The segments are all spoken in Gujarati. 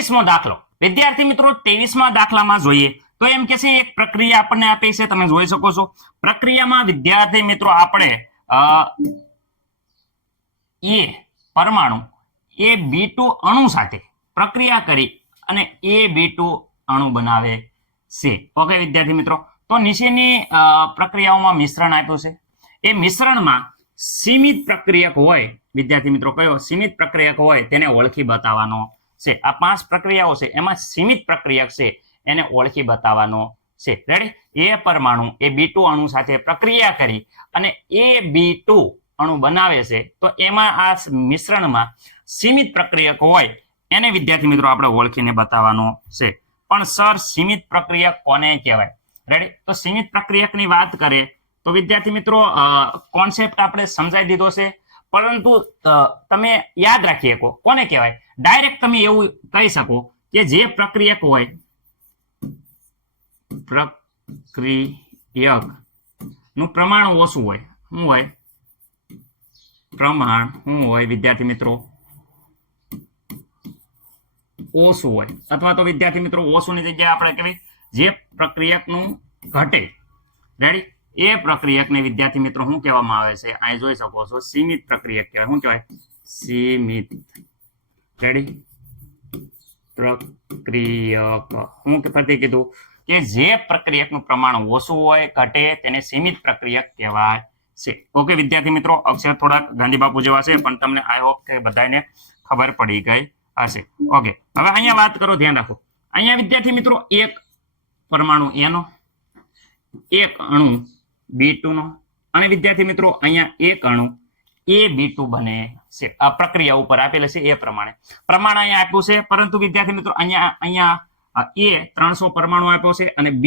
23મો દાખલો વિદ્યાર્થી મિત્રો 23મા દાખલામાં જોઈએ તો એમ કે છે એક પ્રક્રિયા આપણને આપી છે, તમે જોઈ શકો છો પ્રક્રિયામાં વિદ્યાર્થી મિત્રો આપણે એ પરમાણુ AB2 અણુ સાથે પ્રક્રિયા કરી અને AB2 અણુ બનાવે છે. ઓકે વિદ્યાર્થી મિત્રો, તો નીચેની પ્રક્રિયાઓમાં મિશ્રણ આપ્યું છે. એ મિશ્રણમાં સીમિત પ્રક્રિયક હોય વિદ્યાર્થી મિત્રો, કયો સીમિત પ્રક્રિયક હોય તેને ઓળખી બતાવવાનો છે. આ 5 પ્રક્રિયાઓ છે એમાં સીમિત પ્રક્રિયક છે એને ઓળખી બતાવવાનો છે. રેડી? એ પરમાણુ એ B2 અણુ સાથે પ્રક્રિયા કરી અને AB2 અણુ બનાવે છે, તો એમાં આ મિશ્રણમાં સીમિત પ્રક્રિયક હોય એને વિદ્યાર્થી મિત્રો આપણે ઓળખીને બતાવવાનો છે. પણ સર સીમિત પ્રક્રિયક કોને કહેવાય? રેડી? તો સીમિત પ્રક્રિયકની વાત કરીએ તો વિદ્યાર્થી મિત્રો કોન્સેપ્ટ આપણે સમજાવી દીધો છે, પરંતુ તમે યાદ રાખી શકો કોને કહેવાય. ડાયરેક્ટ તમે એવું કહી શકો કે જે પ્રક્રિયક હોય, પ્રક્રિયક નું પ્રમાણ ઓછું હોય. શું હોય? પ્રમાણ શું હોય વિદ્યાર્થી મિત્રો? ઓછું હોય. અથવા તો વિદ્યાર્થી મિત્રો ઓછું ની જગ્યાએ આપણે કહેવાય જે પ્રક્રિયકનું ઘટે. રેડી? એ પ્રક્રિયકને વિદ્યાર્થી મિત્રો શું કહેવામાં આવે છે? અહીં જોઈ શકો છો સીમિત પ્રક્રિયક કહેવાય. શું કહેવાય? સીમિત. રેડી? પ્રક્રિયક. હું ફરીથી કીધું કે જે પ્રક્રિયકનું પ્રમાણ ઓછું હોય, ઘટે, તેને સીમિત પ્રક્રિયક કહેવાય છે. ઓકે વિદ્યાર્થી મિત્રો, અક્ષર થોડાક ગાંધી બાપુ જેવા છે પણ તમને આઈ હોપ કે બધાને ખબર પડી ગઈ હશે. ઓકે, હવે અહીંયા વાત કરો, ધ્યાન રાખો. અહીંયા વિદ્યાર્થી મિત્રો એક પરમાણુ એનો, એક અણુ B2 નો અને વિદ્યાર્થી મિત્રો અહીંયા એક અણુ AB2 બને છે. આ પ્રક્રિયા ઉપર આપેલ છે એ પ્રમાણ અહીંયા આપ્યું છે, પરંતુ વિદ્યાર્થી મિત્રો અહીંયા A 300 પરમાણુ આપ્યો છે અને B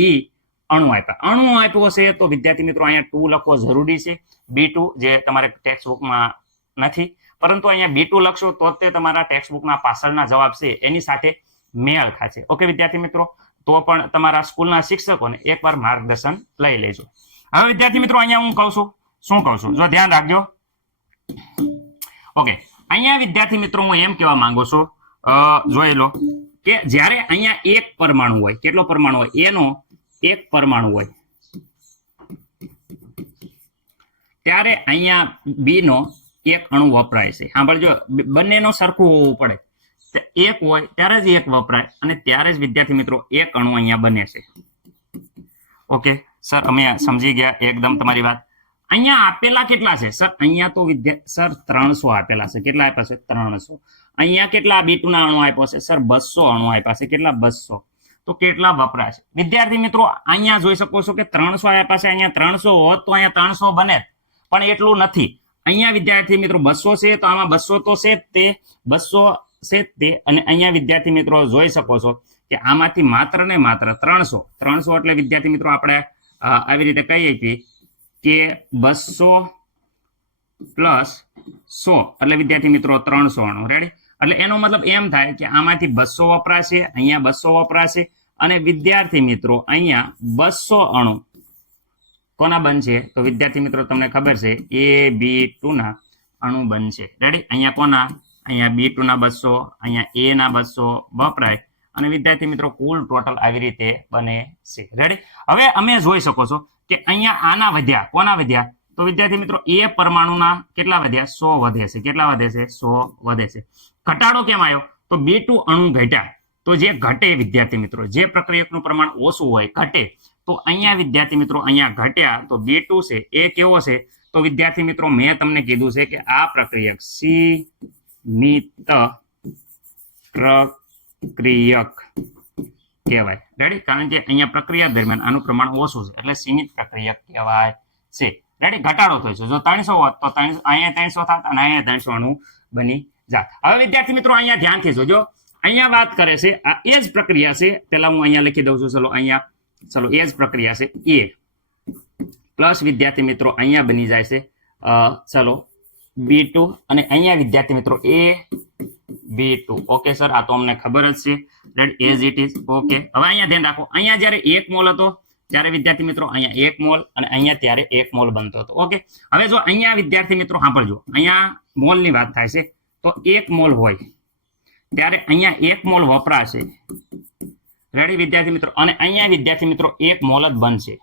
અણુ આપ્યો છે. તો વિદ્યાર્થી મિત્રો અહીંયા 2 લખવો જરૂરી છે. B2 જે તમારે ટેક્સ્ટ બુકમાં નથી, પરંતુ અહીંયા B2 લખશો તો તે તમારા ટેક્સ્ટ બુકના પાછળના જવાબ છે એની સાથે મેળ ખાશે. ઓકે વિદ્યાર્થી મિત્રો, તો પણ તમારા સ્કૂલના શિક્ષકોને એકવાર માર્ગદર્શન લઈ લેજો. હવે વિદ્યાર્થી મિત્રો અહીંયા હું કહું છું, શું કહું છું જો ધ્યાન રાખજો. ઓકે, અહીંયા વિદ્યાર્થી મિત્રો હું એમ કહેવા માંગુ છું, જોઈ લો કે જ્યારે અહીંયા એક પરમાણુ હોય, કેટલો પરમાણુ હોય? એનો એક પરમાણુ હોય, ત્યારે અહીંયા B નો એક અણુ વપરાય છે. સાંભળજો, બંનેનો સરખું હોવું પડે. એક હોય ત્યારે જ એક વપરાય અને ત્યારે જ વિદ્યાર્થી મિત્રો એક અણુ અહીંયા બને છે. ઓકે સર, અમે સમજી ગયા એકદમ તમારી વાત. અહીંયા આપેલા કેટલા છે સર? અહીંયા તો સર 300 આપેલા છે. કેટલા આપ્યા છે? 300. અહીંયા કેટલા B2 ના અણુ આપ્યો છે? સર 200 અણુ આપ્યા છે. કેટલા? 200. તો કેટલા વપરાય છે વિદ્યાર્થી મિત્રો? અહીંયા જોઈ શકો છો કે 300 આપ્યા છે. અહીંયા 300 હોત તો અહીંયા 300 બને, પણ એટલું નથી. અહીંયા વિદ્યાર્થી મિત્રો 200 છે, તો આમાં 200 તો છે તે 200 છે તે, અને અહીંયા વિદ્યાર્થી મિત્રો જોઈ શકો છો કે આમાંથી માત્ર ને માત્ર 300 એટલે વિદ્યાર્થી મિત્રો આપણે આવી રીતે કહીએ કે 200 પ્લસ 100 એટલે વિદ્યાર્થી મિત્રો 300 અણુ. રેડી? એટલે એનો મતલબ એમ થાય કે આમાંથી 200 વપરાશે, અહીંયા 200 વપરાશે અને વિદ્યાર્થી મિત્રો અહીંયા 200 અણુ કોના બનશે? તો વિદ્યાર્થી મિત્રો તમને ખબર છે AB2 ના અણુ બનશે. રેડી? અહીંયા કોના? અહીંયા B2 ના 200, અહીંયા A ના 200 વપરાય અને વિદ્યાર્થી મિત્રો કુલ ટોટલ આવી રીતે બને છે. રેડી? હવે અમે જોઈ શકો છો કે અહીંયા આના વધ્યા, કોના વધ્યા? તો વિદ્યાર્થી મિત્રો A પરમાણુના કેટલા વધ્યા? 100 વધે છે. કેટલા વધે છે? 100 વધે છે. ઘટાડો કેમ આવ્યો? તો B2 અણુ ઘટ્યા. તો જે ઘટે વિદ્યાર્થી મિત્રો, જે પ્રક્રિયકનું પ્રમાણ ઓછું હોય, ઘટે, તો અહીંયા વિદ્યાર્થી મિત્રો અહીંયા ઘટ્યા. તો B2 છે એ કેવો છે? તો વિદ્યાર્થી મિત્રો મેં તમને કીધું છે કે આ પ્રક્રિયક સીમિત પ્રક્રિયક કહેવાય. રેડી? કારણ કે અહીંયા પ્રક્રિયા દરમિયાન આનું પ્રમાણ ઓછું છે એટલે સીમિત પ્રક્રિયક કહેવાય છે. રેડી? ઘટાડો થયો છે. જો 300 હોત તો અહીંયા 300 થાત અને અહીંયા 300 અણુ બની જાત. હવે વિદ્યાર્થી મિત્રો અહીંયા ધ્યાનથી જોજો, અહીંયા વાત કરે છે આ એ જ પ્રક્રિયા છે. પહેલા હું અહીંયા લખી દઉં છું. ચલો અહીંયા, ચલો એ જ પ્રક્રિયા છે A પ્લસ વિદ્યાર્થી મિત્રો અહીંયા બની જાય છે ચલો B2 અને અહીંયા વિદ્યાર્થી મિત્રો AB2. ઓકે સર, આ તો અમને ખબર જ છે. Red? As it is. Okay, હવે અહીંયા ધ્યાન રાખો, અહીંયા જ્યારે 1 મોલ હતો ત્યારે વિદ્યાર્થી મિત્રો અહીંયા 1 મોલ અને અહીંયા ત્યારે 1 મોલ બનતો હતો. ઓકે, હવે જો અહીંયા વિદ્યાર્થી મિત્રો સાંભળજો, અહીંયા મોલની વાત થાય છે તો 1 મોલ હોય ત્યારે અહીંયા 1 મોલ વપરાશે. રેડી વિદ્યાર્થી મિત્રો? અને અહીંયા વિદ્યાર્થી મિત્રો 1 મોલ જ બનશે.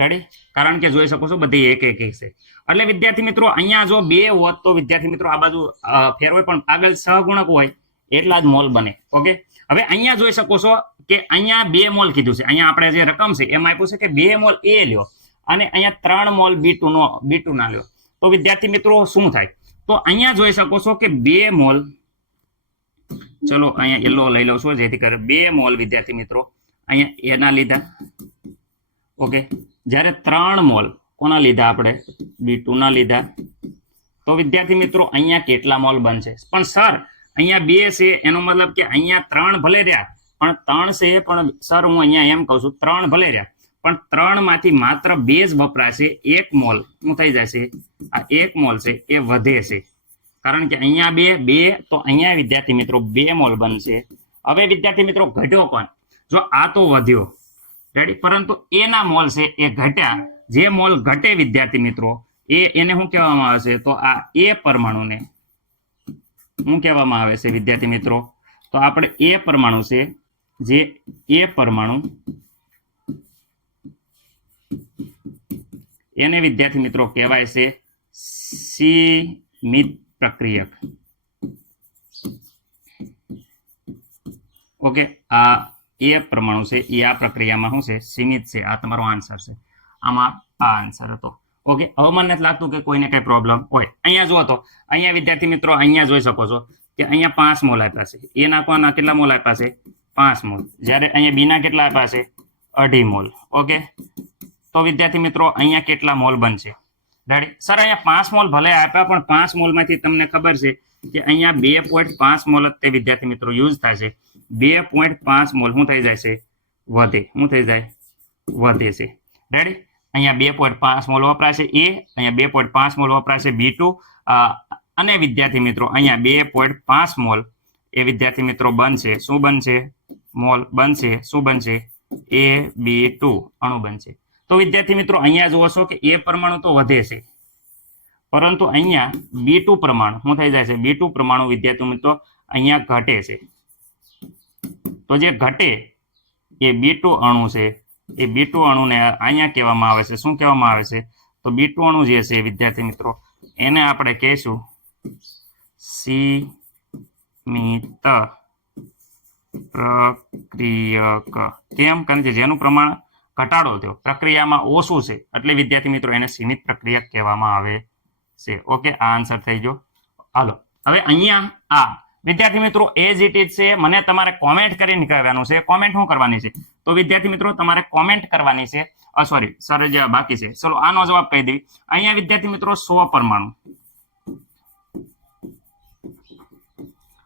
રેડી? કારણ કે જોઈ શકો છો બધી એક એક છે. એટલે વિદ્યાર્થી મિત્રો અહીંયા જો 2 હોત તો વિદ્યાર્થી મિત્રો આ બાજુ ફેરવે, પણ આગળ સહગુણક હોય એટલા જ મોલ બને. ઓકે, હવે અહીંયા જોઈ શકો છો કે અહીંયા 2 મોલ કીધું છે. અહીંયા આપણે જે રકમ છે એમાં આપ્યું છે કે 2 મોલ એ લ્યો અને અહીંયા 3 મોલ B2 ના લ્યો. તો વિદ્યાર્થી મિત્રો શું થાય? તો અહીંયા જોઈ શકો છો કે 2 મોલ, ચલો અહીંયા યલો લઈ લઉં છું જેથી કરે 2 મોલ વિદ્યાર્થી મિત્રો અહીંયા એના લીધા. ઓકે, જ્યારે 3 મોલ કોના લીધા? આપણે B2 ના લીધા. તો વિદ્યાર્થી મિત્રો અહીંયા કેટલા મોલ બનશે? પણ સર અહીંયા 2 છે એનો મતલબ કે અહીંયા 3 ભલે રહ્યા, પણ 3 છે, પણ સર હું અહીંયા એમ કહું છું 3 ભલે રહ્યા, પણ 3 માંથી માત્ર 2 જ વપરાશે. 1 મોલ શું થઈ જશે? આ 1 મોલ છે એ વધે છે, કારણ કે અહીંયા 2 તો અહીંયા વિદ્યાર્થી મિત્રો 2 મોલ બનશે. હવે વિદ્યાર્થી મિત્રો ઘટ્યો કોણ? જો આ તો વધ્યો, રેડી, પરંતુ એના મોલ છે એ ઘટ્યા. જે મોલ ઘટે વિદ્યાર્થી મિત્રો એને શું કહેવામાં આવે છે? તો આ એ પરમાણુને શું કહેવામાં આવે છે વિદ્યાર્થી મિત્રો? તો આપણે એ પરમાણુ છે, જે એ પરમાણુ એને વિદ્યાર્થી મિત્રો કહેવાય છે સીમિત પ્રક્રિયક. ઓકે, આ એ પરમાણુ છે એ આ પ્રક્રિયામાં શું છે? સીમિત છે. આ તમારો આન્સર છે. આમાં આ આન્સર હતો. ઓકે, હવે મને નથી લાગતું કે કોઈને કઈ પ્રોબ્લેમ હોય. અહીંયા જુઓ તો અહીંયા વિદ્યાર્થી મિત્રો અહીંયા જોઈ શકો છો કે અહીંયા 5 મોલ આપ્યા છે. એ નાખવાના કેટલા મોલ આપ્યા છે? 5 મોલ. જ્યારે અહીંયા બીના કેટલા આપ્યા છે? 2.5 મોલ. ઓકે, તો વિદ્યાર્થી મિત્રો અહીંયા કેટલા મોલ બનશે? રેડી? સર અહીંયા 5 મોલ ભલે આપ્યા, પણ 5 મોલમાંથી તમને ખબર છે કે અહીંયા 2.5 મોલ જ તે વિદ્યાર્થી મિત્રો યુઝ થશે. 2.5 મોલ શું થઈ જાય છે? વધે. શું થઈ જાય? વધે છે. રેડી? અહીંયા 2.5 મોલ વપરાશે એ, અહીંયા 2.5 મોલ વપરાશે B2, અને વિદ્યાર્થી મિત્રો અહીંયા 2.5 મોલ એ વિદ્યાર્થી મિત્રો બનશે. શું બનશે? મોલ બનશે. શું બનશે? AB2 અણુ બનશે. તો વિદ્યાર્થી મિત્રો અહીંયા જુઓ છો કે એ પરમાણુ તો વધે છે, પરંતુ અહીંયા B2 પરમાણુ શું થઈ જાય છે? B2 પરમાણુ વિદ્યાર્થી મિત્રો અહીંયા ઘટે છે. તો જે ઘટે એ B2 અણુ છે, એ B2 અણુને અહીંયા કહેવામાં આવે છે. શું કહેવામાં આવે છે? તો B2 અણુ જે છે વિદ્યાર્થી મિત્રો એને આપણે કહીશું સીમિત પ્રક્રિયક. કેમ? કારણ કે જેનું પ્રમાણ ઘટાડો થયો, પ્રક્રિયામાં ઓછું છે, એટલે વિદ્યાર્થી મિત્રો એને સીમિત પ્રક્રિયક કહેવામાં આવે છે. ઓકે, આ આન્સર થઈ ગયો. હાલો, હવે અહીંયા આ વિદ્યાર્થી મિત્રો એઝ ઇટ ઇઝ છે. મને તમારે કોમેન્ટ કરીને કહેવાનું છે. કોમેન્ટ શું કરવાની છે? તો વિદ્યાર્થી મિત્રો તમારે કોમેન્ટ કરવાની છે. સોરી સર, જે બાકી છે. ચલો આનો જવાબ કહી દઈએ. અહીંયા વિદ્યાર્થી મિત્રો 100 પરમાણુ.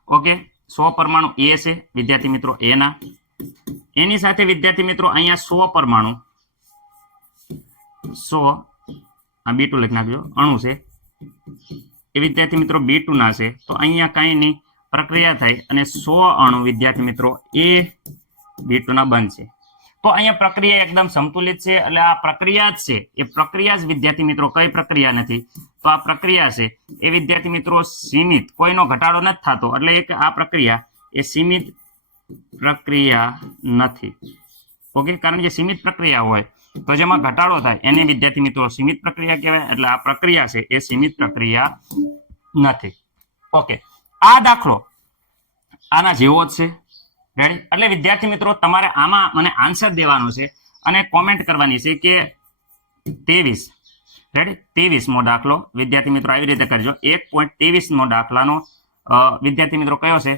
ઓકે, 100 પરમાણુ એ છે વિદ્યાર્થી મિત્રો એના. એની સાથે વિદ્યાર્થી મિત્રો અહીંયા 100 પરમાણુ, 100 આ B2 લખી નાખજો, અણુ છે એ વિદ્યાર્થી મિત્રો B2 ના છે. તો અહીંયા કાંઈ નહીં, પ્રક્રિયા થઈ અને 100 અણુ વિદ્યાર્થી મિત્રો એ B2 ના બનશે. તો અહીંયા પ્રક્રિયા એકદમ સંતુલિત છે. એટલે આ પ્રક્રિયા જ છે, એ પ્રક્રિયા જ વિદ્યાર્થી મિત્રો કઈ પ્રક્રિયા નથી, તો આ પ્રક્રિયા છે એ વિદ્યાર્થી મિત્રો સીમિત, કોઈનો ઘટાડો નથી થતો, એટલે એક આ પ્રક્રિયા એ સીમિત પ્રક્રિયા નથી. ઓકે, કારણ કે સીમિત પ્રક્રિયા હોય તો જેમાં ઘટાડો થાય એને વિદ્યાર્થી મિત્રો સીમિત પ્રક્રિયા કહેવાય. એટલે આ પ્રક્રિયા છે એ સીમિત પ્રક્રિયા નથી. ઓકે, આ દાખલો આના જેવો જ છે. રેડી? એટલે વિદ્યાર્થી મિત્રો તમારે આમાં મને આન્સર દેવાનો છે અને કોમેન્ટ કરવાની છે કે 23. રેડી? 23મો દાખલો વિદ્યાર્થી મિત્રો આવી રીતે કરજો. 1.23મો દાખલાનો વિદ્યાર્થી મિત્રો કયો છે?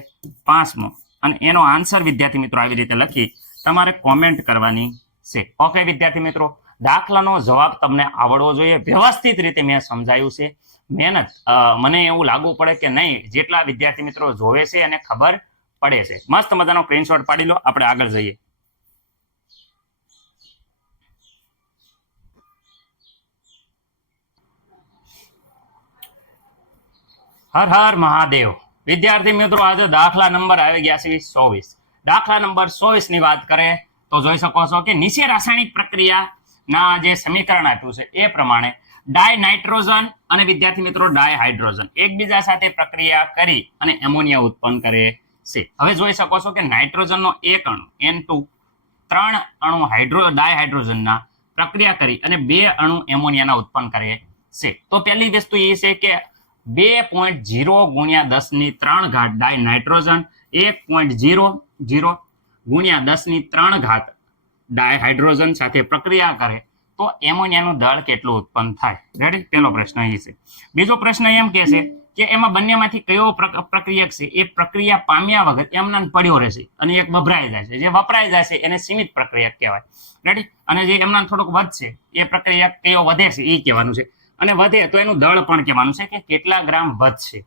5મો. અને એનો આન્સર વિદ્યાર્થી મિત્રો આવી રીતે લખી તમારે કોમેન્ટ કરવાની છે. ઓકે વિદ્યાર્થી મિત્રો, દાખલાનો જવાબ તમને આવડવો જોઈએ. વ્યવસ્થિત રીતે મેં સમજાયું છે. મહેનત મને એવું લાગુ પડે કે નહીં, જેટલા વિદ્યાર્થી મિત્રો જોવે છે અને ખબર પડે છે. મસ્ત મજાનો સ્ક્રીનશોટ પાડી લો. આપણે આગળ જઈએ. હર હર મહાદેવ. વિદ્યાર્થી મિત્રો આજે દાખલા નંબર આવી ગયા છે 24. દાખલા નંબર 24 ની વાત કરે તો જોઈ શકો છો કે નીચે રાસાયણિક પ્રક્રિયાના જે સમીકરણ આપ્યું છે એ પ્રમાણે ડાયનાઇટ્રોજન અને વિદ્યાર્થી મિત્રો ડાયહાઇડ્રોજન એકબીજા સાથે પ્રક્રિયા કરી અને એમોનિયા ઉત્પન્ન કરે છે. હવે જોઈ શકો છો કે નાઇટ્રોજનનો એક અણુ N2 3 અણુ ડાયહાઇડ્રોજનના પ્રક્રિયા કરી અને 2 અણુ એમોનિયાના ઉત્પન્ન કરે છે. તો પહેલી વસ્તુ એ છે કે 2.0 ગુણ્યા 10³ ડાયનાઇટ્રોજન 1.00 ગુણ્યા 10³ ડાયહાઇડ્રોજન સાથે પ્રક્રિયા કરે તો એમોનિયાનું દળ કેટલું ઉત્પન્ન થાય. રેડી? પહેલો પ્રશ્ન એ છે. બીજો પ્રશ્ન એમ કહે છે કે એમાં બંનેમાંથી કયો પ્રક્રિયક છે એ પ્રક્રિયા પામ્યા વગર એમના પડ્યો રહેશે અને એક વપરાઈ જાય છે. જે વપરાઈ જાય છે એને સીમિત પ્રક્રિયક કહેવાય. રેડી? અને જે એમના થોડુંક વધશે એ પ્રક્રિયક કયો વધે છે એ કહેવાનું છે. અને વધે તો એનું દળ પણ કહેવાનું છે કે કેટલા ગ્રામ વધશે.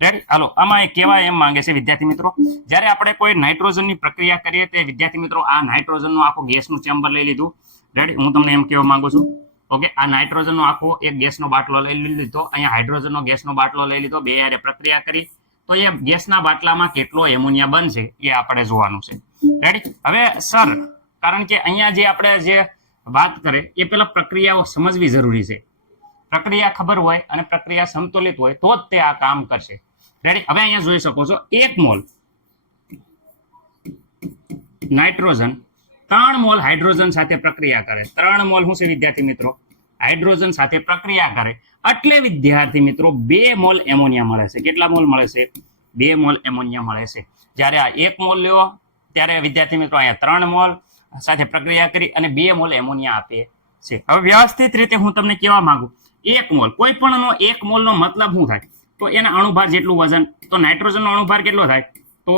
રેડી? હાલો, આમાં કેવા એમ માંગે છે વિદ્યાર્થી મિત્રો, જ્યારે આપણે કોઈ નાઇટ્રોજનની પ્રક્રિયા કરીએ તે વિદ્યાર્થી મિત્રો આ નાઇટ્રોજનનો આખો ગેસનું ચેમ્બર લઈ લીધું. રેડી? હું તમને એમ કહેવા માંગુ છું ઓકે, આ નાઇટ્રોજનનો આખો એક ગેસનો બાટલો લઈ લીધો, અહીંયા હાઇડ્રોજનનો ગેસનો બાટલો લઈ લીધો, બે હારે પ્રક્રિયા કરી તો એ ગેસના બાટલામાં કેટલો એમોનિયા બનશે એ આપણે જોવાનું છે. રેડી? હવે સર, કારણ કે અહીંયા જે આપણે જે વાત કરે એ પેલા પ્રક્રિયાઓ સમજવી જરૂરી છે. પ્રક્રિયા ખબર હોય અને પ્રક્રિયા સંતુલિત હોય તો જ તે આ કામ કરશે. રેડી? હવે અહીંયા જોઈ શકો છો 1 મોલ નાઇટ્રોજન 3 મોલ હાઇડ્રોજન સાથે પ્રક્રિયા કરે. 3 મોલ શું છે વિદ્યાર્થી મિત્રો? હાઇડ્રોજન સાથે પ્રક્રિયા કરે એટલે વિદ્યાર્થી મિત્રો 2 મોલ એમોનિયા મળે છે. કેટલા મોલ મળે છે? 2 મોલ એમોનિયા મળે છે. જ્યારે આ 1 મોલ લ્યો ત્યારે વિદ્યાર્થી મિત્રો અહીંયા 3 મોલ સાથે પ્રક્રિયા કરી અને 2 મોલ એમોનિયા આપે છે. હવે વ્યવસ્થિત રીતે હું તમને કહેવા માંગુ, 1 મોલ કોઈ પણનો 1 મોલનો મતલબ શું થાય? તો એના અણુભાર જેટલું વજન. તો નાઇટ્રોજનનો અણુભાર કેટલો થાય? તો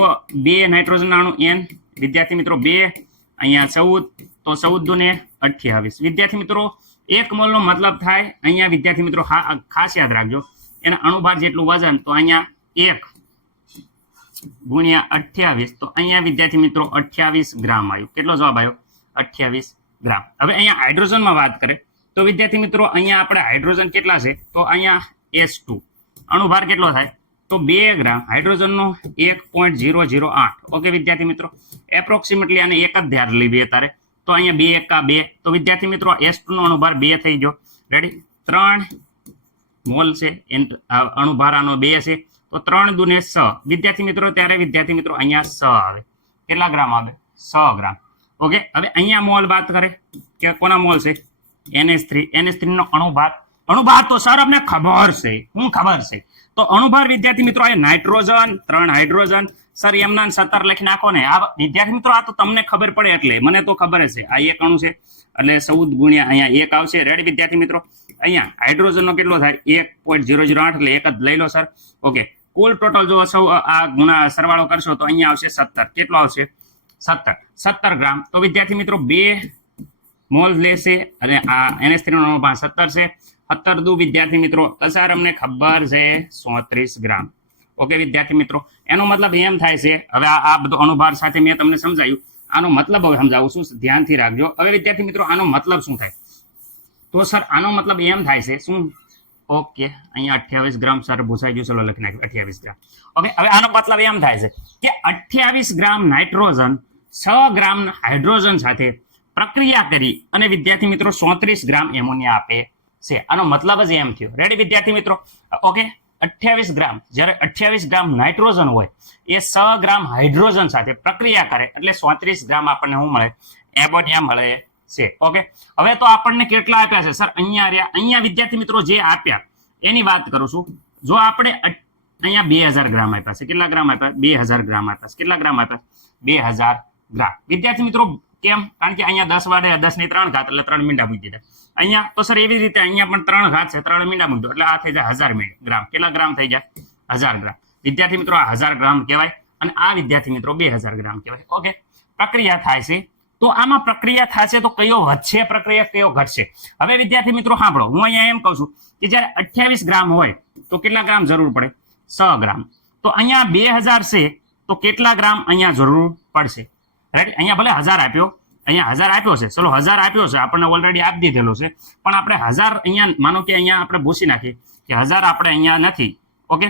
2 નાઇટ્રોજનના અણુ N વિદ્યાર્થી મિત્રો 2 અહીંયા 14 તો 14 દુને 28 વિદ્યાર્થી મિત્રો 1 મોલનો મતલબ થાય અહીંયા વિદ્યાર્થી મિત્રો ખાસ યાદ રાખજો એના અણુભાર જેટલું વજન. તો અહીંયા 1 ગુણ્યા 28 તો અહીંયા વિદ્યાર્થી મિત્રો 28 ગ્રામ આવ્યું. કેટલો જવાબ આવ્યો? 28 ગ્રામ. હવે અહીંયા હાઇડ્રોજનમાં વાત કરે તો વિદ્યાર્થી મિત્રો અહીંયા આપણે હાઇડ્રોજન કેટલા છે? તો અહીંયા H2 અણુભાર કેટલો થાય? તો 2 ગ્રામ. હાઇડ્રોજનનો 1.008. ઓકે વિદ્યાર્થી મિત્રો, એપ્રોક્સિમેટલી આને એક જ ધ્યાન લેવી અત્યારે. તો અહીંયા 2 એકા 2 તો વિદ્યાર્થી મિત્રો H2 નો અણુભાર 2 થઈ ગયો. રેડી? 3 મોલ છે અણુભાર આનો 2 છે તો 3 દુને 6 વિદ્યાર્થી મિત્રો. ત્યારે વિદ્યાર્થી મિત્રો અહીંયા 6 આવે. કેટલા ગ્રામ આવે? 6 ગ્રામ. ઓકે, હવે અહીંયા મોલ વાત કરે કે કોના મોલ છે? NH3 નો અણુભાર તો સર અમને ખબર છે. હું ખબર છે તો અણુભાર વિદ્યાર્થી મિત્રો આ નાઇટ્રોજન 3 હાઇડ્રોજન સર એમના 17 લખી નાખો ને. આ વિદ્યાર્થી મિત્રો આ તો તમને ખબર પડે એટલે મને તો ખબર છે. આ એક અણુ છે એટલે 14 ગુણ્યા અહીંયા 1 આવશે. રેડી વિદ્યાર્થી મિત્રો? અહીંયા હાઇડ્રોજનનો કેટલો થાય? 1.008 એટલે એક જ લઈ લો સર. ઓકે, કુલ ટોટલ જો આ ગુણા સરવાળો કરશો તો અહીંયા આવશે 17. કેટલો આવશે? 17 ગ્રામ. તો વિદ્યાર્થી મિત્રો 2 મોલ લેશે અને આ NH3 નો અણુભાર 17 છે. 17 દુ વિદ્યાર્થી મિત્રો સર અમને ખબર છે 34 ગ્રામ. ઓકે વિદ્યાર્થી મિત્રો, એનો મતલબ એમ થાય છે, હવે આ બધો અણુભાર સાથે મેં તમને સમજાયું, આનો મતલબ હવે સમજાવું છું, ધ્યાનથી રાખજો. હવે વિદ્યાર્થી મિત્રો આનો મતલબ શું થાય? તો સર આનો મતલબ એમ થાય છે શું? ઓકે, અહીંયા 28 ગ્રામ સર ભૂસાઈ ગયું, ચલો લખી નાખ્યું 28 ગ્રામ. ઓકે, હવે આનો મતલબ એમ થાય છે કે 28 ગ્રામ નાઇટ્રોજન 6 ગ્રામ હાઇડ્રોજન સાથે પ્રક્રિયા કરી અને વિદ્યાર્થી મિત્રો 34 ગ્રામ એમોનિયા આપે છે. આનો મતલબ જ એમ થયો. રેડી વિદ્યાર્થી મિત્રો? ઓકે, 28 ગ્રામ, જ્યારે 28 ગ્રામ નાઇટ્રોજન હોય એ 6 ગ્રામ હાઇડ્રોજન સાથે પ્રક્રિયા કરે એટલે 34 ગ્રામ આપણને શું મળે? એમોનિયા મળે છે. ઓકે, હવે તો આપણને કેટલા આપ્યા છે સર? અહીંયા વિદ્યાર્થી મિત્રો જે આપ્યા એની વાત કરું છું. જો આપણે અહીંયા 2000 ગ્રામ આપ્યા છે. કેટલા ગ્રામ આપ્યા? 2000 ગ્રામ આપ્યા છે. કેટલા ગ્રામ આપ્યા? 2000 ગ્રામ. વિદ્યાર્થી મિત્રો કેમ? કારણ કે અહીંયા 10 વાડે 10 ની 3 ઘાત એટલે 3 મીંડા મૂકી દીધા. અહીંયા તો સર એવી રીતે અહીંયા પણ 3 ઘાત છે, 3 મીંડા મૂકી દો એટલે આ થઈ જાય 1000 ગ્રામ. કેટલા ગ્રામ થઈ જાય? 1000 ગ્રામ. વિદ્યાર્થી મિત્રો આ 1000 ગ્રામ કહેવાય અને આ વિદ્યાર્થી મિત્રો 2000 ગ્રામ કહેવાય. ઓકે, પ્રક્રિયા થાય છે તો આમાં પ્રક્રિયા થશે તો કયો વધશે પ્રક્રિયા, કયો ઘટશે? હવે વિદ્યાર્થી મિત્રો સાંભળો, હું અહીંયા એમ કહું છું કે જ્યારે 28 ગ્રામ હોય તો કેટલા ગ્રામ જરૂર પડે? 6 ગ્રામ. તો અહીંયા 2000 છે તો કેટલા ગ્રામ અહીંયા જરૂર પડશે? રાઈટ? અહીંયા ભલે 1000 આપ્યો, અહીંયા 1000 આપ્યો છે, ચલો 1000 આપ્યો છે, આપણને ઓલરેડી આપી દીધેલો છે, પણ આપણે 1000 અહીંયા માનો કે અહીંયા આપણે ભૂસી નાખીએ કે 1000 આપણે અહીંયા નથી. ઓકે,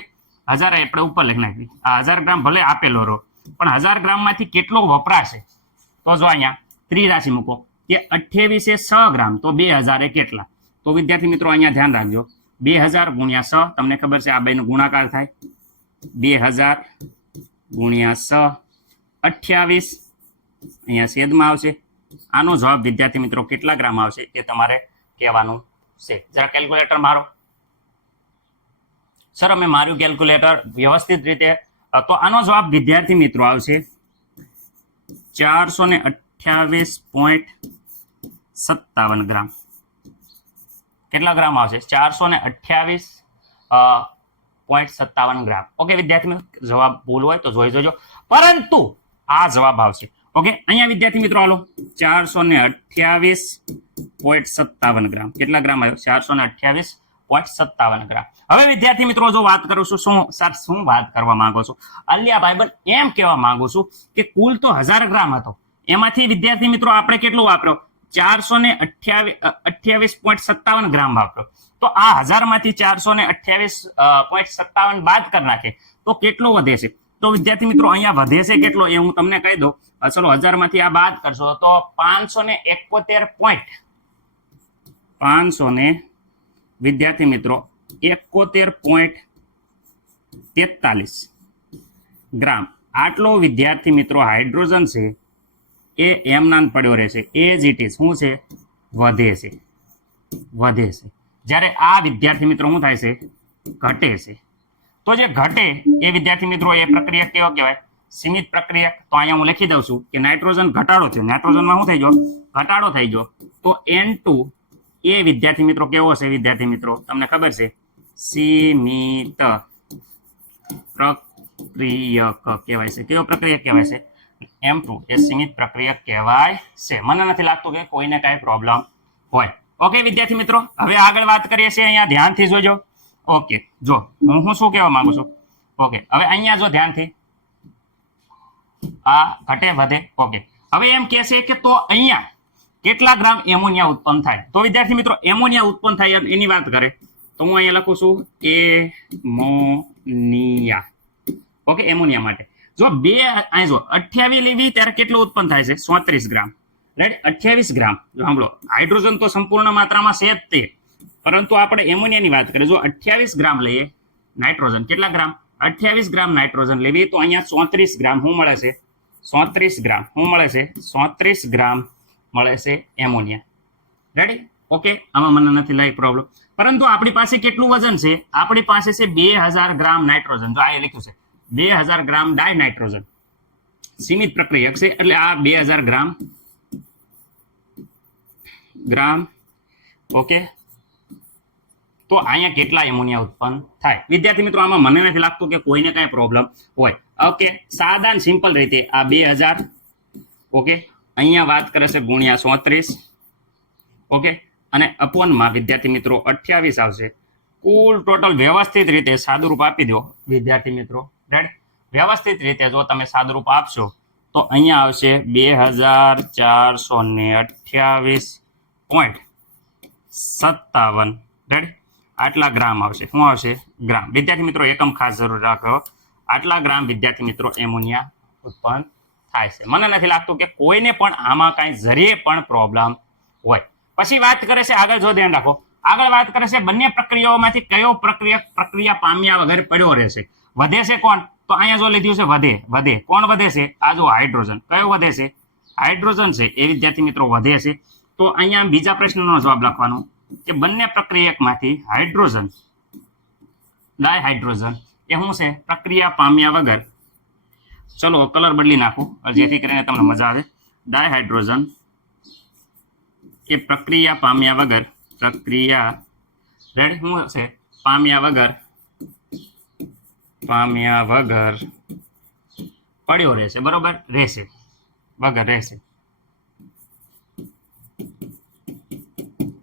1000 આપણે ઉપર લખી નાખી. આ 1000 ગ્રામ ભલે આપેલો રહો પણ 1000 ગ્રામમાંથી કેટલો વપરાશે? તો જો અહીંયા ત્રિરાશી મૂકો કે 28 એ 6 ગ્રામ તો 2000 એ કેટલા? તો વિદ્યાર્થી મિત્રો અહીંયા ધ્યાન રાખજો 2000 ગુણ્યા 6 તમને ખબર છે આ બેનો ગુણાકાર થાય 2000 ગુણ્યા 6 28 અહીંયા છેદમાં આવશે આનો જવાબ વિદ્યાર્થી મિત્રો કેટલા ગ્રામ આવશે એ તમારે કહેવાનું છે જરા કેલ્ક્યુલેટર મારો સર અમે માર્યું કેલ્ક્યુલેટર વ્યવસ્થિત રીતે તો આનો જવાબ વિદ્યાર્થી મિત્રો આવશે 428.57 ગ્રામ કેટલા ગ્રામ આવશે 428.57 ગ્રામ ઓકે વિદ્યાર્થી મિત્રો જવાબ ભૂલ હોય તો જોઈ જોજો પરંતુ આ જવાબ આવશે ઓકે અહીંયા વિદ્યાર્થી મિત્રો હાલો 428.57 ગ્રામ કેટલા ગ્રામ આવ્યો 428.57 ગ્રામ હવે વિદ્યાર્થી મિત્રો જો વાત કરું છું શું વાત કરવા માંગો છો અલ્યા ભાઈબંધ એમ કહેવા માંગુ છું કે કુલ તો 1000 ગ્રામ હતો એમાંથી વિદ્યાર્થી મિત્રો આપણે કેટલું વાપર્યો 428.57 ગ્રામ વાપર્યો તો આ 1000 માંથી 428.57 બાદ કરી નાખે તો કેટલો વધે છે તો વિદ્યાર્થી મિત્રો અહીંયા વધે છે કેટલો એ હું તમને કહી દઉં ચલો 1000 માંથી આ બાદ કરશો તો 571 વિદ્યાર્થી મિત્રો 71.43 ગ્રામ આટલો વિદ્યાર્થી મિત્રો હાઇડ્રોજન છે એ એમના પડ્યો રહેશે એઝ ઇટ ઇઝ શું છે વધે છે જ્યારે આ વિદ્યાર્થી મિત્રો શું થાય છે ઘટે છે તો જે ઘટે એ વિદ્યાર્થી મિત્રો એ પ્રક્રિયા કેવો કહેવાય સીમિત પ્રક્રિયા તો અહીંયા હું લખી દઉં છું કે નાઇટ્રોજન ઘટાડો થયો નાઇટ્રોજનમાં શું થઈ ગયો ઘટાડો થઈ ગયો તો N2 એ વિદ્યાર્થી મિત્રો કેવો છે વિદ્યાર્થી મિત્રો તમને ખબર છે સીમિત પ્રક્રિયક કહેવાય છે કેવો પ્રક્રિયક કહેવાય છે M2 એ સીમિત પ્રક્રિયક કહેવાય છે મને નથી લાગતું કે કોઈને કાંઈ પ્રોબ્લેમ હોય ઓકે વિદ્યાર્થી મિત્રો હવે આગળ વાત કરીએ છીએ અહીંયા ધ્યાનથી જોજો ઓકે જો હું શું કહેવા માંગુ છું ઓકે હવે અહીંયા જો ધ્યાનથી આ ઘટે વધે ઓકે હવે એમ કહે છે કે તો અહીંયા કેટલા ગ્રામ એમોનિયા ઉત્પન્ન થાય તો વિદ્યાર્થી મિત્રો એમોનિયા ઉત્પન્ન થાય એની વાત કરે તો હું અહીંયા લખું છું એમોનિયા ઓકે એમોનિયા માટે જો અહીં જો 28 લેવી ત્યારે કેટલું ઉત્પન્ન થાય છે 34 ગ્રામ રાઈટ 28 ગ્રામ સાંભળો હાઇડ્રોજન તો સંપૂર્ણ માત્રામાં છે જ તે પરંતુ આપણે એમોનિયાની વાત કરીએ જો 28 ગ્રામ લઈએ નાઇટ્રોજન કેટલા ગ્રામ 28 ગ્રામ નાઇટ્રોજન લેવી તો અહીંયા 34 ગ્રામ શું મળે છે 34 ગ્રામ શું મળે છે 34 ગ્રામ મળે છે એમોનિયા રેડી ઓકે આમાં મને નથી લાઈક પ્રોબ્લેમ પરંતુ આપણી પાસે કેટલું વજન છે આપણી પાસે છે 2000 ગ્રામ નાઇટ્રોજન જો આ લખ્યું છે 2000 ગ્રામ ડાય નાઇટ્રોજન સીમિત પ્રક્રિયક છે એટલે આ 2000 ગ્રામ ઓકે તો અહીંયા કેટલા એમોનિયા ઉત્પન્ન થાય વિદ્યાર્થી મિત્રો આમાં મને નથી લાગતું કે કોઈને કાંઈ પ્રોબ્લેમ હોય ઓકે સાદા અને સિમ્પલ રીતે આ 2000 ઓકે અહીંયા વાત કરે છે ગુણ્યા 34 ઓકે અને અપોનમાં વિદ્યાર્થી મિત્રો 28 આવશે કુલ ટોટલ વ્યવસ્થિત રીતે સાદુરૂપ આપી દો વિદ્યાર્થી મિત્રો રાઈટ વ્યવસ્થિત રીતે જો તમે સાદુરૂપ આપશો તો અહીંયા આવશે 2428.57 રાઈટ આટલા ગ્રામ આવશે શું આવશે ગ્રામ વિદ્યાર્થી મિત્રો એકમ ખાસ જરૂર રાખો આટલા ગ્રામ વિદ્યાર્થી મિત્રો એમોનિયા ઉત્પન્ન થાય છે મને નથી લાગતું કે કોઈને પણ આમાં કાંઈ જરીએ પણ પ્રોબ્લેમ હોય પછી વાત કરે છે આગળ જો ધ્યાન રાખો આગળ વાત કરે છે બંને પ્રક્રિયાઓમાંથી કયો પ્રક્રિયા પામ્યા વગર પડ્યો રહેશે વધે છે કોણ તો અહીંયા જો લીધું છે વધે કોણ વધે છે આ જો હાઇડ્રોજન કયો વધે છે હાઇડ્રોજન છે એ વિદ્યાર્થી મિત્રો વધે છે તો અહીંયા બીજા પ્રશ્નનો જવાબ લખવાનો કે બંને પ્રક્રિયકમાંથી હાઇડ્રોજન ડાયહાઇડ્રોજન એ શું છે પ્રક્રિયા પામ્યા વગર ચલો કલર બદલી નાખું જેથી કરીને તમને મજા આવે ડાયહાઇડ્રોજન એ પ્રક્રિયા પામ્યા વગર રેડી શું છે પામ્યા વગર પડ્યો રહેશે બરોબર રહેશે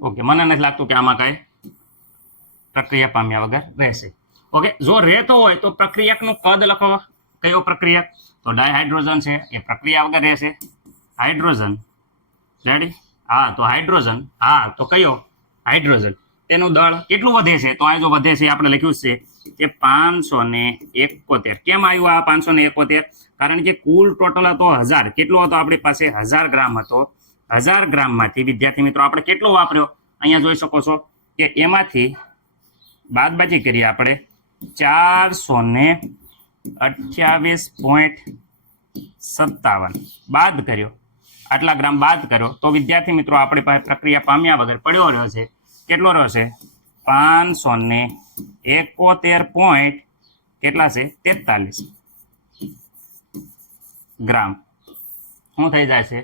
ઓકે મને નથી લાગતું કે આમાં કઈ પ્રક્રિયા પામ્યા વગર રહેશે ઓકે જો રહેતો હોય તો પ્રક્રિયકનું કદ લખો કયો પ્રક્રિયક તો ડાયહાઇડ્રોજન છે એ પ્રક્રિયા વગર રહેશે હાઇડ્રોજન રેડી હા તો હાઇડ્રોજન હા તો કયો હાઇડ્રોજન તેનું દળ કેટલું વધે છે તો અહીં જો વધે છે આપણે લખ્યું છે કે 571 કેમ આવ્યું આ 571 કારણ કે કુલ ટોટલ હતો 1000 કેટલો હતો આપણી પાસે 1000 ગ્રામ હતો 1000 ગ્રામમાંથી વિદ્યાર્થી મિત્રો આપણે કેટલો વાપર્યો અહીંયા જોઈ શકો છો કે એમાંથી બાદબાકી કરીએ આપણે 428.57 બાદ કર્યો, આટલા ગ્રામ બાદ કર્યો તો વિદ્યાર્થી મિત્રો આપણી પાસે પ્રક્રિયા પામ્યા વગર પડ્યો રહ્યો છે કેટલો રહ્યો છે 571 કેટલા છે 43 ગ્રામ શું થઈ જાય છે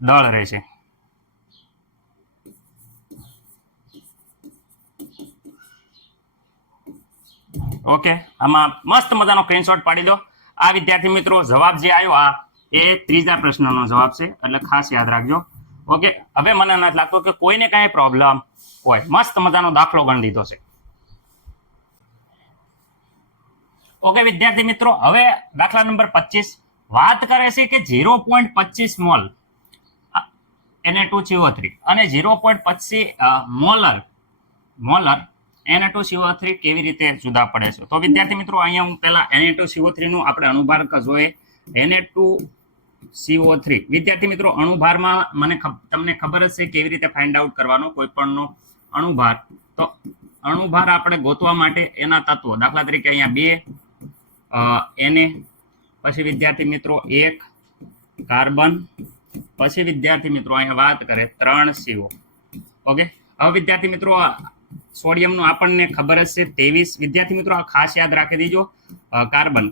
દળ રહેશે. ઓકે, આમાં મસ્ત મજાનો સ્ક્રીનશોટ પાડી દો. આ વિદ્યાર્થી મિત્રો જવાબ જે આવ્યો આ એ ત્રીજા પ્રશ્નનો જવાબ છે, એટલે ખાસ યાદ રાખજો. ઓકે, હવે મને નથી લાગતો કે કોઈને કાંઈ પ્રોબ્લેમ હોય. મસ્ત મજાનો દાખલો ગણી દીધો છે. ઓકે વિદ્યાર્થી મિત્રો, હવે દાખલા નંબર 25 વાત કરે છે કે 0.25 મોલ Na2CO3 અને 0.25 મોલર Na2CO3 કેવી રીતે જુદા પડે છે. તો વિદ્યાર્થી મિત્રો અહીંયા હું પહેલા Na2CO3 નું આપણે અણુભાર જોઈએ. Na2CO3 વિદ્યાર્થી મિત્રો અણુભારમાં તમને ખબર જ છે કેવી રીતે ફાઇન્ડ આઉટ કરવાનો કોઈ પણનો અણુભાર. તો અણુભાર આપણે ગોતવા માટે એના તત્વો, દાખલા તરીકે અહીંયા 2 Na, પછી વિદ્યાર્થી મિત્રો 1 કાર્બન, પછી વિદ્યાર્થી મિત્રો અહીંયા વાત કરે 3 CO. ઓકે, હવે વિદ્યાર્થી મિત્રો સોડિયમનું આપણને ખબર જ છે 23. વિદ્યાર્થી મિત્રો આ ખાસ યાદ રાખી દેજો.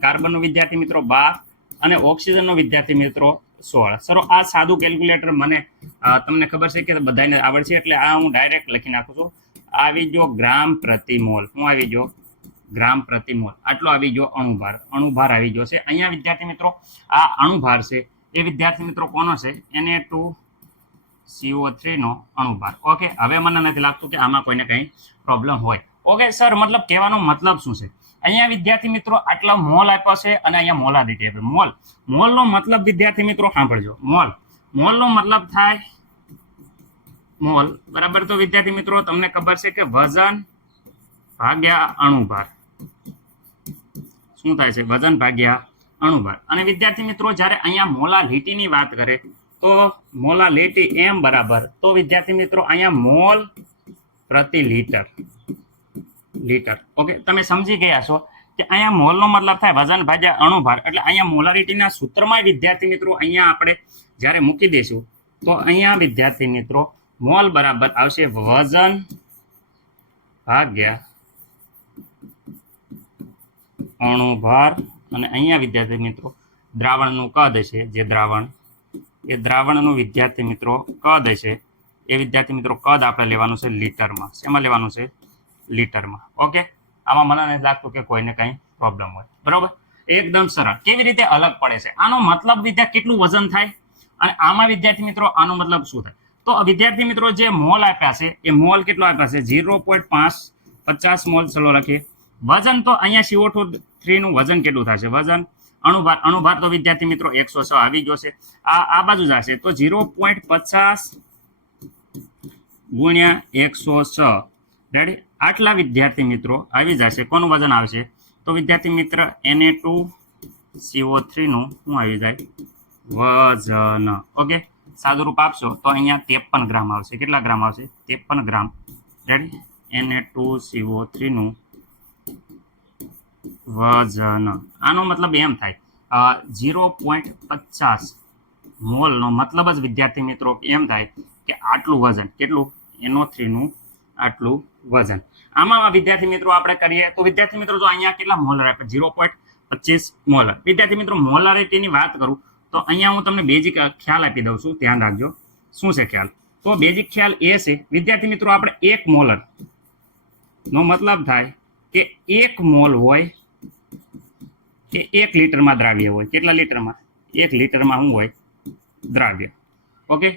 કાર્બનનો વિદ્યાર્થી મિત્રો 12 અને ઓક્સિજનનો વિદ્યાર્થી મિત્રો 16. સરો આ સાદું કેલ્ક્યુલેટર મને તમને ખબર છે કે બધાને આવડશે, એટલે આ હું ડાયરેક્ટ લખી નાખું છું. આવી જો ગ્રામ પ્રતિ મોલ, હું આવી જો ગ્રામ પ્રતિ મોલ, આટલો આવી ગયો અણુભાર આવી ગયો છે. અહીંયા વિદ્યાર્થી મિત્રો આ અણુભાર છે એ વિદ્યાર્થી મિત્રો કોનો છે Na2CO3 નો અણુભાર. ઓકે, હવે મને નથી લાગતું કે આમાં કોઈને કંઈ પ્રોબ્લેમ હોય. ઓકે સર, મતલબ કહેવાનો મતલબ શું છે? અહીંયા વિદ્યાર્થી મિત્રો આટલા મોલ આપ્યો છે અને અહીંયા મોલારિટી આપે. મોલનો મતલબ વિદ્યાર્થી મિત્રો સાંભળજો. મોલનો મતલબ થાય મોલ બરાબર. તો વિદ્યાર્થી મિત્રો તમને ખબર છે કે વજન ભાગ્યા અણુભાર શું થાય છે? વજન ભાગ્યા અણુભાર. અને વિદ્યાર્થી મિત્રો જ્યારે અહીંયા મોલાલિટીની વાત કરે તો મોલાલિટી એમ બરાબર, તો વિદ્યાર્થી મિત્રો અહીંયા મોલ પ્રતિ લીટર. ઓકે, તમે સમજી ગયા છો કે અહીંયા મોલનો મતલબ થાય વજન ભાગ્યા અણુભાર. એટલે અહીંયા મોલારિટીના સૂત્રમાં વિદ્યાર્થી મિત્રો અહીંયા આપણે જ્યારે મૂકી દઈશું તો અહીંયા વિદ્યાર્થી મિત્રો મોલ બરાબર આવશે વજન ભાગ્યા અણુભાર. અને અહીંયા વિદ્યાર્થી મિત્રો દ્રાવણનું કદ છે, જે દ્રાવણનું વિદ્યાર્થી મિત્રો કદ છે એ વિદ્યાર્થી મિત્રો કદ આપણે લેવાનું છે લીટરમાં. શેમાં લેવાનું છે? લીટરમાં. ઓકે, આમાં મને નથી લાગતું કે કોઈને કંઈ પ્રોબ્લેમ હોય. બરોબર, એકદમ સરળ. કેવી રીતે અલગ પડે છે આનો મતલબ વિદ્યાર્થી કેટલું વજન થાય અને આમાં વિદ્યાર્થી મિત્રો આનો મતલબ શું થાય? તો વિદ્યાર્થી મિત્રો જે મોલ આપ્યા છે એ મોલ કેટલો આપ્યા છે? 0.50 મોલ. ચલો લખીએ. વજન તો અહીંયા CO3 નું વજન કેટલું થશે? વજન અણુભાર તો વિદ્યાર્થી મિત્રો 106 આવી ગયો છે. આ બાજુ જશે તો 0.50 ગુણ્યા 106 રેડી, આટલા વિદ્યાર્થી મિત્રો આવી જશે. કોનું વજન આવશે? તો વિદ્યાર્થી મિત્ર Na2CO3 નું શું આવી જાય? વજન. ઓકે, સાદું રૂપ આપશો તો અહીંયા 53 ગ્રામ આવશે. કેટલા ગ્રામ આવશે? 53 ગ્રામ. રેડી, Na2CO3 નું વજન. આનો મતલબ એમ થાય 0.50 મોલનો મતલબ જ વિદ્યાર્થી મિત્રો એમ થાય કે આટલું વજન. કેટલું? NO3 નું આટલું વજન. આમાં વિદ્યાર્થી મિત્રો આપણે કરીએ તો વિદ્યાર્થી મિત્રો જો અહીંયા કેટલા મોલર આપે? 0.25 મોલર. વિદ્યાર્થી મિત્રો મોલારિટીની વાત કરું તો અહીંયા હું તમને બેઝિક ખ્યાલ આપી દઉં છું, ધ્યાન રાખજો. શું છે ખ્યાલ? તો બેઝિક ખ્યાલ એ છે વિદ્યાર્થી મિત્રો આપણે 1 મોલર નો મતલબ થાય કે 1 મોલ હોય કે 1 લીટરમાં દ્રાવ્ય હોય. કેટલા લીટરમાં? 1 લીટરમાં શું હોય? દ્રાવ્ય. ઓકે,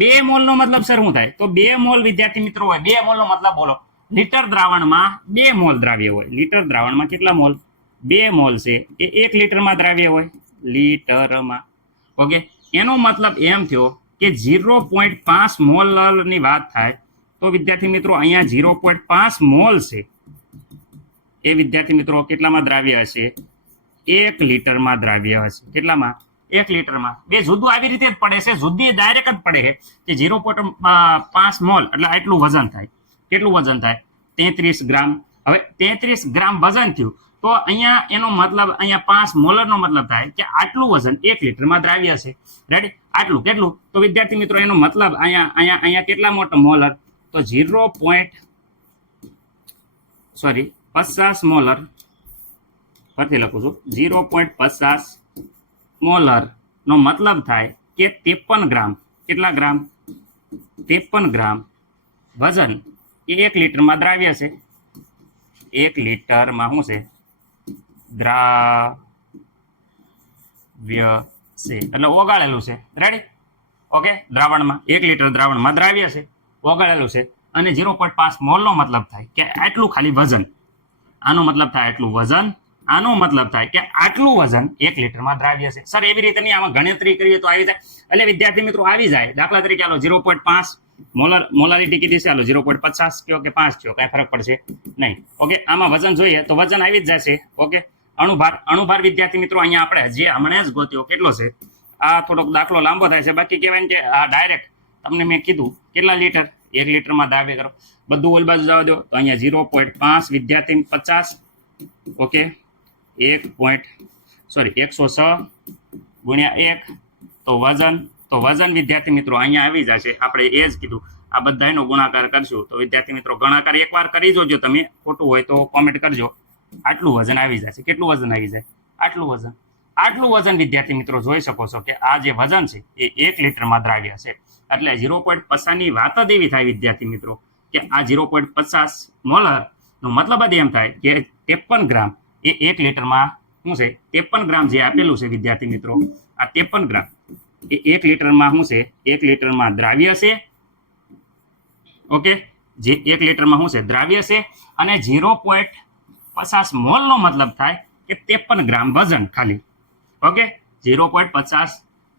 2 મોલનો મતલબ સર શું થાય? તો 2 મોલ વિદ્યાર્થી મિત્રો હોય. 2 મોલનો મતલબ બોલો. લીટર દ્રાવણમાં 2 મોલ દ્રાવ્ય હોય. લીટર દ્રાવણમાં કેટલા મોલ? 2 મોલ છે એ 1 લીટરમાં દ્રાવ્ય હોય. લીટરમાં. ઓકે, એનો મતલબ એમ થયો કે 0.5 મોલની વાત થાય તો વિદ્યાર્થી મિત્રો અહીંયા 0.5 મોલ છે એ વિદ્યાર્થી મિત્રો કેટલામાં દ્રાવ્ય હશે? 1 લીટરમાં દ્રાવ્ય હશે. કેટલામાં? 1 લીટરમાં. બે જુદું આવી રીતે જ પડે છે, જુદી ડાયરેક્ટ જ પડે છે કે 0.5 મોલ એટલે આટલું વજન થાય. કેટલું વજન થાય? 33 ગ્રામ. હવે 33 ગ્રામ વજન થયું તો અહીંયા એનો મતલબ અહીંયા 5 મોલરનો મતલબ થાય કે આટલું વજન 1 લીટરમાં દ્રાવ્ય છે. રેડી? આટલું કેટલું? તો વિદ્યાર્થી મિત્રો એનો મતલબ અહીંયા કેટલા મોટો મોલર? તો 50 મોલર પરથી લખું છું 0.50 મોલર નો મતલબ થાય કે 53 ગ્રામ. કેટલા ગ્રામ? 53 ગ્રામ વજન એ 1 લીટરમાં દ્રાવ્ય છે. 1 લીટરમાં શું છે? દ્રાવ્ય છે એટલે ઓગાળેલું છે. રેડી? ઓકે, દ્રાવણમાં 1 લીટર દ્રાવણમાં દ્રાવ્ય છે, ઓગાળેલું છે. અને 0.5 મોલનો મતલબ થાય કે આટલું ખાલી વજન. આનો મતલબ થાય આટલું વજન. આનો મતલબ થાય કે આટલું વજન 1 લીટરમાં દ્રાવ્ય છે. સર એવી રીતે નહીં, આમાં ગણતરી કરીએ તો આવી જાય. એટલે વિદ્યાર્થી મિત્રો આવી જાય. દાખલા તરીકે હાલો 0.5 મોલારિટી કીધી છે, હાલો 0.50 કયો કે 5 કયો, કાંઈ ફરક પડશે નહીં. ઓકે, આમાં વજન જોઈએ તો વજન આવી જ જશે. ઓકે, અણુભાર વિદ્યાર્થી મિત્રો અહીંયા આપણે જે હમણાં જ ગોત્યો કેટલો છે? આ થોડોક દાખલો લાંબો થાય છે, બાકી કહેવાય ને કે આ ડાયરેક્ટ તમને મેં કીધું કેટલા લીટર? 1 લીટરમાં દ્રાવ્ય કરો. બધું ઓલ બાજુ જવા દો તો અહીંયા 0.5 વિદ્યાર્થી 50. ઓકે, 106 ગુણ્યા 1 તો વજન વિદ્યાર્થી મિત્રો અહીંયા આવી જશે. આપણે એ જ કીધું, આ બધાનો ગુણાકાર કરશું તો વિદ્યાર્થી મિત્રો ગુણાકાર એકવાર કરી જોજો. તમે ખોટું હોય તો કોમેન્ટ કરજો. આટલું વજન આવી જશે. કેટલું વજન આવી જાય? આટલું વજન વિદ્યાર્થી મિત્રો જોઈ શકો છો કે આ જે વજન છે એ 1 લીટરમાં દ્રાવ્ય છે. એટલે 0.50 ની વાત જ એવી થાય વિદ્યાર્થી મિત્રો કે આ 0.50 મોલર નો મતલબ જ એમ થાય કે 53 ગ્રામ એ 1 લીટરમાં શું છે? 53 ગ્રામ જે આપેલું છે વિદ્યાર્થી મિત્રો, આ 53 ગ્રામ એ 1 લીટરમાં શું છે? 1 લીટરમાં દ્રાવ્ય છે. ઓકે, જે 1 લીટરમાં શું છે? દ્રાવ્ય છે. અને 0.50 મોલનો મતલબ થાય કે 53 ગ્રામ વજન ખાલી. ઓકે, 0.50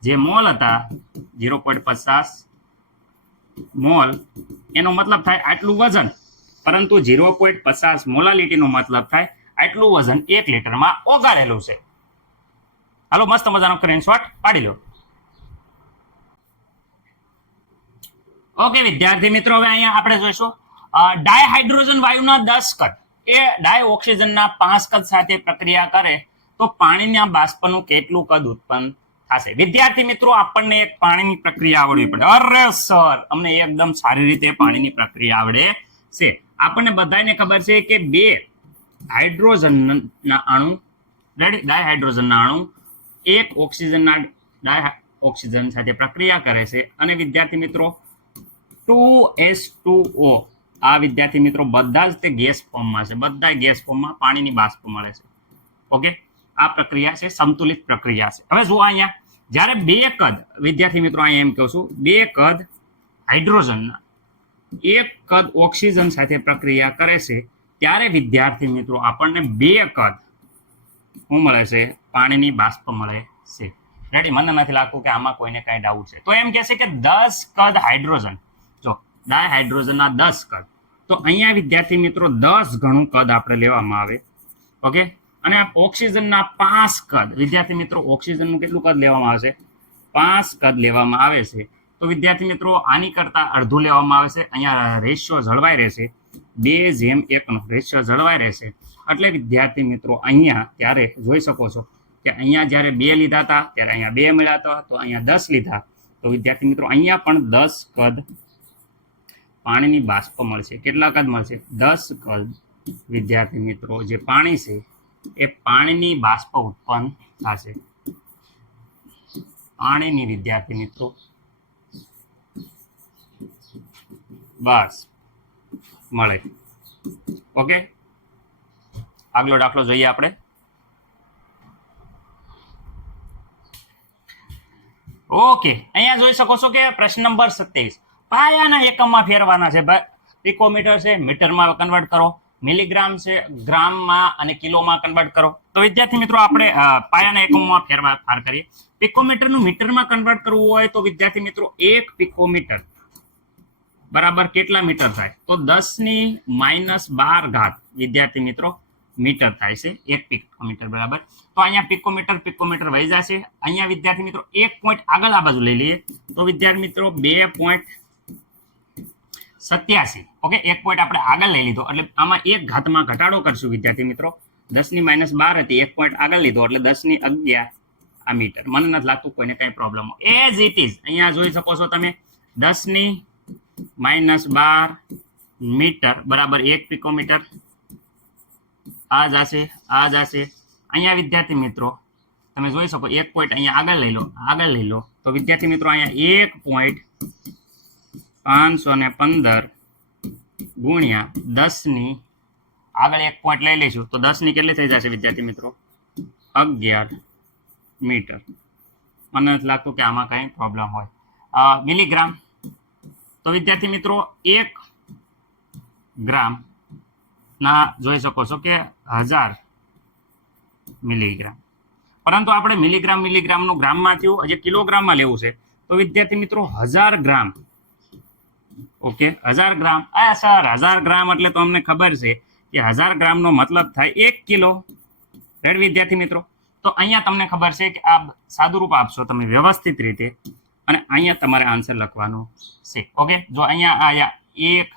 જે મોલ હતા, 0.50 મોલ એનો મતલબ થાય આટલું વજન. પરંતુ 0.50 મોલાલિટીનો મતલબ થાય આટલું વજન 1 લીટરમાં ઓગાળેલું છે. હાલો મસ્ત મજાનો સ્ક્રીનશોટ પાડી લો. ઓકે વિદ્યાર્થી મિત્રો, હવે અહીંયા આપણે જોઈશું ડાયહાઇડ્રોજન વાયુના 10 કદ એ ડાયઓક્સિજનના 5 કદ સાથે પ્રક્રિયા કરે તો પાણીના બાષ્પનું કેટલું કદ ઉત્પન્ન થશે? વિદ્યાર્થી મિત્રો, આપણને એક પાણીની પ્રક્રિયા આવડવી પડે. અરે સર, અમને એકદમ સારી રીતે પાણીની પ્રક્રિયા આવડે છે. આપણને બધાને ખબર છે કે 2 હાઇડ્રોજનના અણુ, ડાયહાઇડ્રોજનના અણુ 1 ઓક્સિજનના ડાયઓક્સિજન સાથે પ્રક્રિયા કરે છે. અને વિદ્યાર્થી મિત્રો 2H2O આ વિદ્યાર્થી મિત્રો બધા જ તે ગેસ ફોર્મમાં છે. બધા ગેસ ફોર્મમાં પાણીની બાષ્પ મળે છે. ઓકે, આ પ્રક્રિયા છે સંતુલિત પ્રક્રિયા છે. હવે જુઓ અહીંયા જ્યારે 2 કદ વિદ્યાર્થી મિત્રો, અહીંયા એમ કહું છું 2 કદ હાઇડ્રોજનના 1 કદ ઓક્સિજન સાથે પ્રક્રિયા કરે છે ત્યારે વિદ્યાર્થી મિત્રો આપણને 2 કદ શું મળે છે? પાણીની બાષ્પ મળે છે. રેડી? મને નથી લાગતું કે આમાં કોઈને કાંઈ ડાઉટ છે. તો એમ કહે છે કે 10 કદ હાઇડ્રોજન, જો ડાયહાઇડ્રોજનના 10 કદ, તો અહીંયા વિદ્યાર્થી મિત્રો 10 ગણું કદ આપણે લેવામાં આવે. ઓકે, અને ઓક્સિજનના 5 કદ વિદ્યાર્થી મિત્રો, ઓક્સિજનનું કેટલું કદ લેવામાં આવે છે? 5 કદ લેવામાં આવે છે. તો વિદ્યાર્થી મિત્રો આની કરતા અડધું લેવામાં આવે છે. અહીંયા રેશિયો જળવાઈ રહેશે, 2:1 નો રેશિયો જળવાઈ રહેશે. એટલે વિદ્યાર્થી મિત્રો અહીંયા ત્યારે જોઈ શકો છો કે અહીંયા જ્યારે 2 લીધા હતા ત્યારે અહીંયા 2 મળ્યા હતા, તો અહીંયા 10 લીધા. તો વિદ્યાર્થી મિત્રો અહીંયા પણ 10 કદ પાણીની બાષ્પ મળશે. કેટલા કદ મળશે? 10 કદ વિદ્યાર્થી મિત્રો જે પાણી છે એ પાણીની બાષ્પ ઉત્પન્ન થશે. પાણીની વિદ્યાર્થી મિત્રો બસ મળે. ઓકે, આગલો દાખલો જોઈએ આપણે. ઓકે, અહીંયા જોઈ શકો છો કે પ્રશ્ન નંબર 27 પાયાના એકમમાં ફેરવાના છે. પિકોમીટર છે, મીટરમાં કન્વર્ટ કરો, મિલીગ્રામ છે, ગ્રામમાં અને કિલોમાં કન્વર્ટ કરો. તો વિદ્યાર્થી મિત્રો આપણે પાયાના એકમમાં ફેરફાર કરીએ. પિકોમીટરનું મીટરમાં કન્વર્ટ કરવું હોય તો વિદ્યાર્થી મિત્રો 1 પિકોમીટર બરાબર કેટલા મીટર થાય? તો 10⁻12 વિદ્યાર્થી મિત્રો મીટર થાય છે 1 પિકોમીટર બરાબર. તો અહીંયા પિકોમીટર વહી જશે. અહીંયા વિદ્યાર્થી મિત્રો 1 પોઈન્ટ આગળ આ બાજુ લઈ લઈએ તો વિદ્યાર્થી મિત્રો 2 87. ઓકે, 1 પોઈન્ટ આપણે આગળ લઈ લીધો એટલે આમાં 1 ઘાતમાં ઘટાડો કરશું વિદ્યાર્થી મિત્રો. 10⁻12 હતી, 1 પોઈન્ટ આગળ લીધો એટલે 10⁻11 આ મીટર. મને નથી લાગતું કોઈને કઈ પ્રોબ્લેમ હોય. એઝ ઇટ ઇઝ અહીંયા જોઈ શકો છો તમે 10⁻12 મીટર બરાબર 1 પિકોમીટર. આ જશે. અહીંયા વિદ્યાર્થી મિત્રો તમે જોઈ શકો 1 પોઈન્ટ અહીંયા આગળ લઈ લો તો વિદ્યાર્થી મિત્રો અહીંયા 1.515 ગુણ્યા 10 આગળ 1 પોઈન્ટ લઈ લઈશું તો 10 કેટલી થઈ જશે વિદ્યાર્થી મિત્રો? 11 મીટર. મને નથી લાગતું કે આમાં કઈ પ્રોબ્લેમ હોય. મિલીગ્રામ તો વિદ્યાર્થી મિત્રો 1 ગ્રામ ના જોઈ શકો છો કે 1000 મિલીગ્રામ. પરંતુ આપણે મિલીગ્રામનું ગ્રામમાં થયું હજી કિલોગ્રામમાં લેવું છે તો વિદ્યાર્થી મિત્રો 1000 ગ્રામ. ઓકે, 1000 ગ્રામ. સર 1000 ગ્રામ એટલે તો અમને ખબર છે કે 1000 ગ્રામનો મતલબ થાય 1 કિલો. રેડ વિદ્યાર્થી મિત્રો? તો અહીંયા તમને ખબર છે કે આ સાદુરૂપ આપશો તમે વ્યવસ્થિત રીતે અને અહીંયા તમારે આન્સર લખવાનો છે. ઓકે, જો અહીંયા આયા 1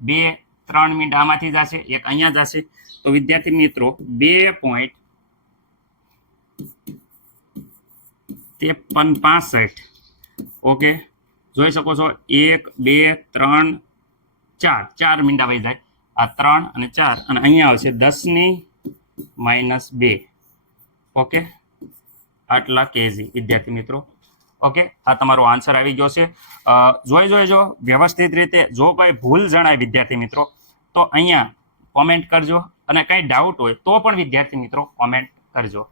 2 3 મિનિટ આમાંથી જશે, 1 અહીંયા જશે તો વિદ્યાર્થી મિત્રો 2.5365. ઓકે, જોઈ શકો છો 1 2 3 4 મિનિટ આવી જાય. આ 3 અને 4 અને અહીંયા આવશે 10⁻2. ઓકે, આટલા કેજી વિદ્યાર્થી મિત્રો. ઓકે, આ તમારો આન્સર આવી ગયો છે. જોઈજો વ્યવસ્થિત રીતે. જો કોઈ ભૂલ જણાય વિદ્યાર્થી મિત્રો તો અહીંયા કોમેન્ટ કરજો અને કંઈ ડાઉટ હોય તો પણ વિદ્યાર્થી મિત્રો કોમેન્ટ કરજો.